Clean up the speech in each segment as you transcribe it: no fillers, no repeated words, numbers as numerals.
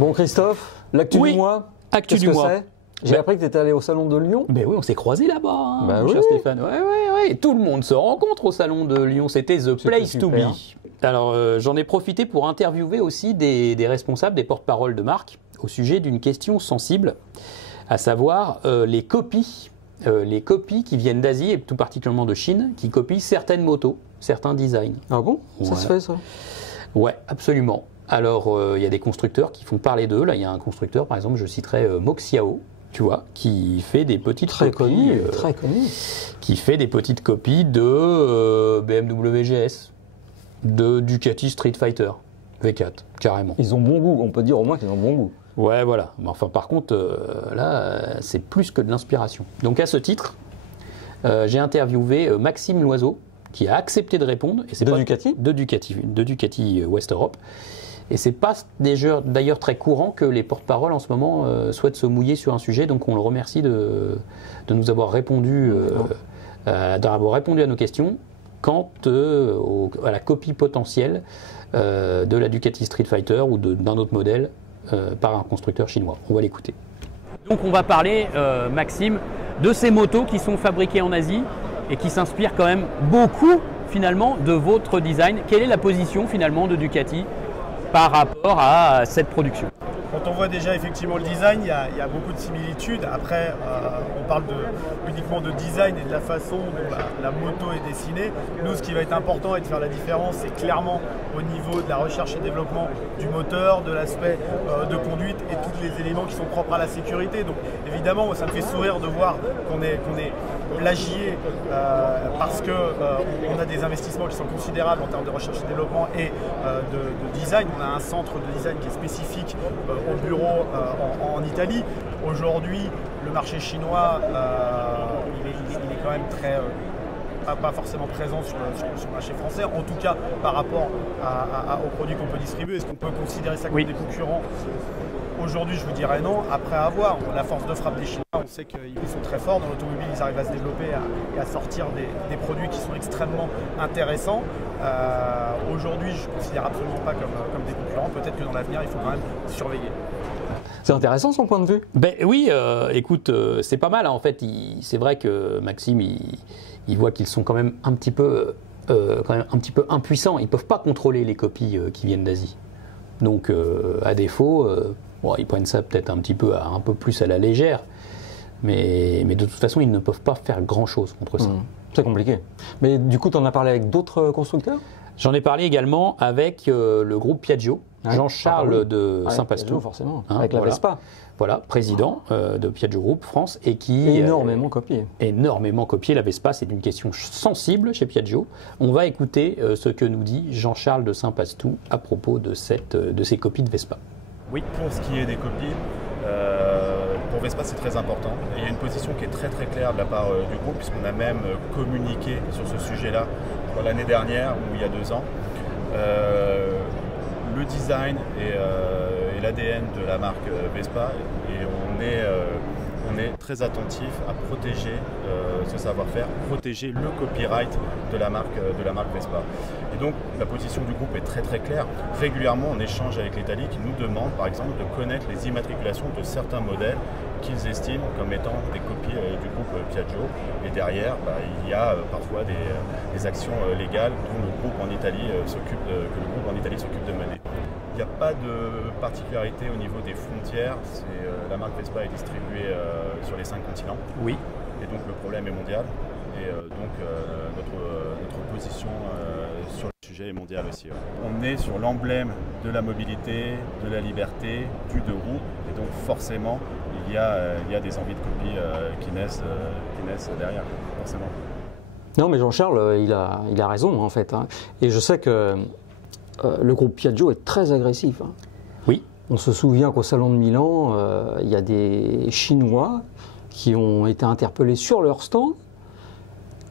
Bon Christophe, l'actu Oui, du mois, actu qu'est-ce du que mois. c'est? J'ai appris que tu étais allé au salon de Lyon. Ben oui, on s'est croisés là-bas, hein, Bah mon oui. cher Stéphane. Ouais. Tout le monde se rencontre au salon de Lyon. C'était The Place to super. Be. Alors, j'en ai profité pour interviewer aussi des responsables, des porte-paroles de marque au sujet d'une question sensible, à savoir les copies qui viennent d'Asie et tout particulièrement de Chine, qui copient certaines motos, certains designs. Ah bon? Ça Ouais. se fait ça? Ouais, absolument. Alors, il y a des constructeurs qui font parler d'eux. Là, il y a un constructeur, par exemple, je citerai Moxiao, tu vois, qui fait des petites Très copies, connu, très connu. qui fait des petites copies de BMW GS, de Ducati Street Fighter V4, carrément. Ils ont bon goût, on peut dire au moins qu'ils ont bon goût. Ouais, voilà. Mais enfin, par contre, là, c'est plus que de l'inspiration. Donc, à ce titre, j'ai interviewé Maxime Loiseau, qui a accepté de répondre. Et c'est De pas- Ducati? De Ducati West Europe. Et c'est pas d'ailleurs très courant que les porte-paroles en ce moment souhaitent se mouiller sur un sujet. Donc, on le remercie de nous avoir répondu, à nos questions quant à la copie potentielle de la Ducati Street Fighter ou d'un autre modèle par un constructeur chinois. On va l'écouter. Donc on va parler, Maxime, de ces motos qui sont fabriquées en Asie et qui s'inspirent quand même beaucoup finalement de votre design. Quelle est la position finalement de Ducati par rapport à cette production? Quand on voit déjà effectivement le design, il y a beaucoup de similitudes. Après, on parle uniquement de design et de la façon dont la moto est dessinée. Nous, ce qui va être important et de faire la différence, c'est clairement au niveau de la recherche et développement du moteur, de l'aspect de conduite et tous les éléments qui sont propres à la sécurité. Donc évidemment, ça me fait sourire de voir qu'on est plagié parce qu'on a des investissements qui sont considérables en termes de recherche et développement et de design. On a un centre de design qui est spécifique au bureau en Italie. Aujourd'hui, le marché chinois, il est quand même très pas forcément présent sur le marché français, en tout cas par rapport aux produits qu'on peut distribuer. Est-ce qu'on peut considérer ça comme Oui. des concurrents? Aujourd'hui, je vous dirais non. Après avoir la force de frappe des Chinois, on sait qu'ils sont très forts dans l'automobile, ils arrivent à se développer et à sortir des produits qui sont extrêmement intéressants. Aujourd'hui, je ne considère absolument pas comme des concurrents. Peut-être que dans l'avenir, il faut quand même surveiller. C'est intéressant son point de vue. Ben oui, écoute, c'est pas mal, hein. En fait, c'est vrai que Maxime, il voit qu'ils sont quand même un petit peu impuissants. Ils ne peuvent pas contrôler les copies qui viennent d'Asie. Donc, à défaut, ils prennent ça peut-être un peu plus à la légère. Mais de toute façon, ils ne peuvent pas faire grand-chose contre ça. C'est compliqué. Mais du coup, tu en as parlé avec d'autres constructeurs? J'en ai parlé également avec le groupe Piaggio, Ouais. Jean-Charles Ah oui. de Ouais, Saint-Pastou. Piaggio, forcément. Hein, avec la voilà. Vespa. Voilà, président de Piaggio Group France et qui Énormément copié. énormément copié la Vespa. C'est une question sensible chez Piaggio. On va écouter ce que nous dit Jean-Charles de Saint-Pastou à propos de ces copies de Vespa. Oui, pour ce qui est des copies, pour Vespa c'est très important. Et il y a une position qui est très très claire de la part du groupe, puisqu'on a même communiqué sur ce sujet-là l'année dernière ou il y a 2 ans. Le design et l'ADN de la marque Vespa, et on est très attentif à protéger ce savoir-faire, protéger le copyright de la marque Vespa. Et donc la position du groupe est très très claire. Régulièrement on échange avec l'Italie qui nous demande par exemple de connaître les immatriculations de certains modèles qu'ils estiment comme étant des copies du groupe Piaggio. Et derrière, il y a parfois des actions légales dont le groupe en Italie s'occupe de mener. Il n'y a pas de particularité au niveau des frontières. La marque Vespa est distribuée sur les 5 continents. Oui. Et donc le problème est mondial. Et donc notre position sur le sujet est mondiale aussi. Ouais. On est sur l'emblème de la mobilité, de la liberté, du deux roues. Et donc forcément, il y a des envies de copie qui naissent derrière, forcément. Non, mais Jean-Charles, il a raison en fait. Hein. Et je sais que le groupe Piaggio est très agressif. Hein. Oui. On se souvient qu'au Salon de Milan, il y a des Chinois qui ont été interpellés sur leur stand,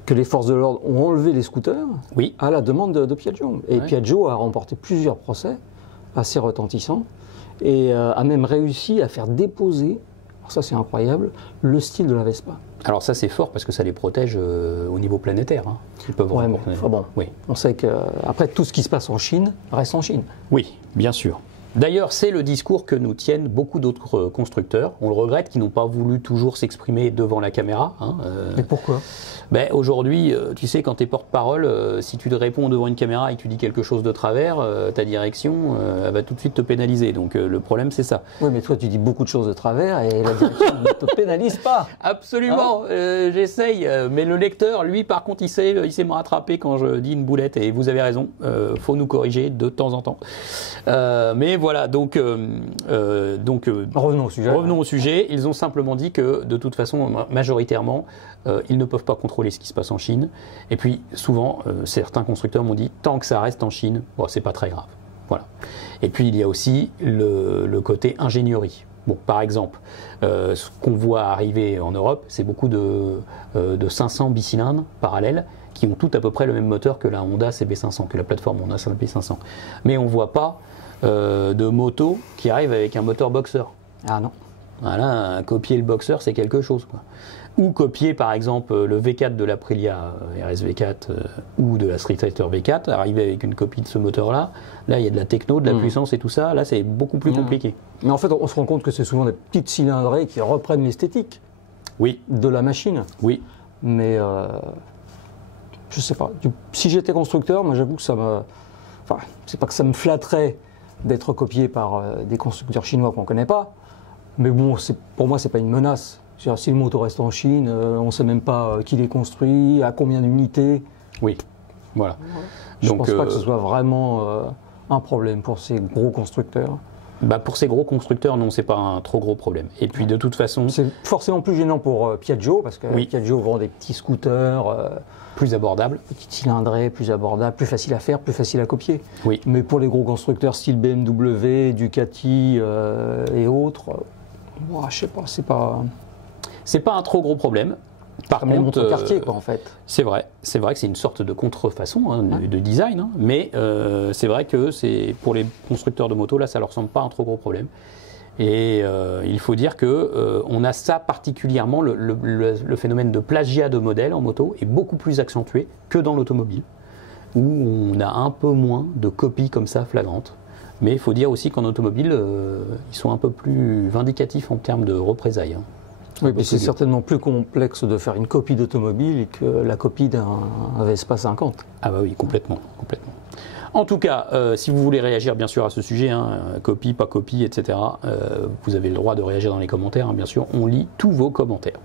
que les forces de l'ordre ont enlevé les scooters Oui. à la demande de Piaggio. Et Ouais. Piaggio a remporté plusieurs procès assez retentissants et a même réussi à faire déposer, alors ça c'est incroyable, le style de la Vespa. Alors ça c'est fort parce que ça les protège au niveau planétaire. Hein. Ils peuvent Ouais, mais remporter- enfin bon, Oui. on sait que après tout ce qui se passe en Chine reste en Chine. Oui, bien sûr. D'ailleurs, c'est le discours que nous tiennent beaucoup d'autres constructeurs. On le regrette, qui n'ont pas voulu toujours s'exprimer devant la caméra. Mais pourquoi? Aujourd'hui, tu sais, quand tu es porte-parole, si tu te réponds devant une caméra et que tu dis quelque chose de travers, ta direction, elle va tout de suite te pénaliser. Donc le problème, c'est ça. Oui, mais toi, tu dis beaucoup de choses de travers et la direction ne te pénalise pas. Absolument, j'essaye. Mais le lecteur, lui, par contre, il sait me rattraper quand je dis une boulette. Et vous avez raison, faut nous corriger de temps en temps. Mais voilà, donc Revenons au sujet. Revenons au sujet. Ils ont simplement dit que, de toute façon, majoritairement, ils ne peuvent pas contrôler ce qui se passe en Chine. Et puis, souvent, certains constructeurs m'ont dit, tant que ça reste en Chine, bon, c'est pas très grave. Voilà. Et puis, il y a aussi le côté ingénierie. Bon, par exemple, ce qu'on voit arriver en Europe, c'est beaucoup de 500 bicylindres parallèles qui ont tout à peu près le même moteur que la Honda CB500, que la plateforme Honda CB500. Mais on ne voit pas de moto qui arrive avec un moteur boxer. Ah non. Voilà, copier le boxer, c'est quelque chose, quoi. Ou copier par exemple le V4 de l'Aprilia RS V4 ou de la Street Fighter V4, arriver avec une copie de ce moteur-là, là il y a de la techno, de la puissance et tout ça, là c'est beaucoup plus compliqué. Mais en fait, on se rend compte que c'est souvent des petites cylindrées qui reprennent l'esthétique de la machine. Oui. Mais je sais pas. Si j'étais constructeur, moi j'avoue que ça me. Enfin, c'est pas que ça me flatterait d'être copié par des constructeurs chinois qu'on connaît pas. Mais bon, pour moi, c'est pas une menace. Si le moto reste en Chine, on ne sait même pas qui l'est construit, à combien d'unités. Oui, voilà. Je ne pense pas que ce soit vraiment un problème pour ces gros constructeurs. Pour ces gros constructeurs, non, c'est pas un trop gros problème. Et puis de toute façon... C'est forcément plus gênant pour Piaggio, parce que Piaggio vend des petits scooters... plus abordables. Petites cylindrées, plus abordables, plus faciles à faire, plus faciles à copier. Oui. Mais pour les gros constructeurs style BMW, Ducati et autres, je sais pas, c'est pas... C'est pas un trop gros problème. Par contre, quartier, quoi, en fait. C'est vrai que c'est une sorte de contrefaçon de design, mais c'est vrai que pour les constructeurs de motos, là, ça leur semble pas un trop gros problème. Et il faut dire que on a ça particulièrement, le phénomène de plagiat de modèles en moto est beaucoup plus accentué que dans l'automobile, où on a un peu moins de copies comme ça flagrantes. Mais il faut dire aussi qu'en automobile, ils sont un peu plus vindicatifs en termes de représailles. Oui, mais c'est certainement plus complexe de faire une copie d'automobile que la copie d'un Vespa 50. Ah bah oui, complètement. En tout cas, si vous voulez réagir bien sûr à ce sujet, copie, pas copie, etc., vous avez le droit de réagir dans les commentaires, bien sûr, on lit tous vos commentaires.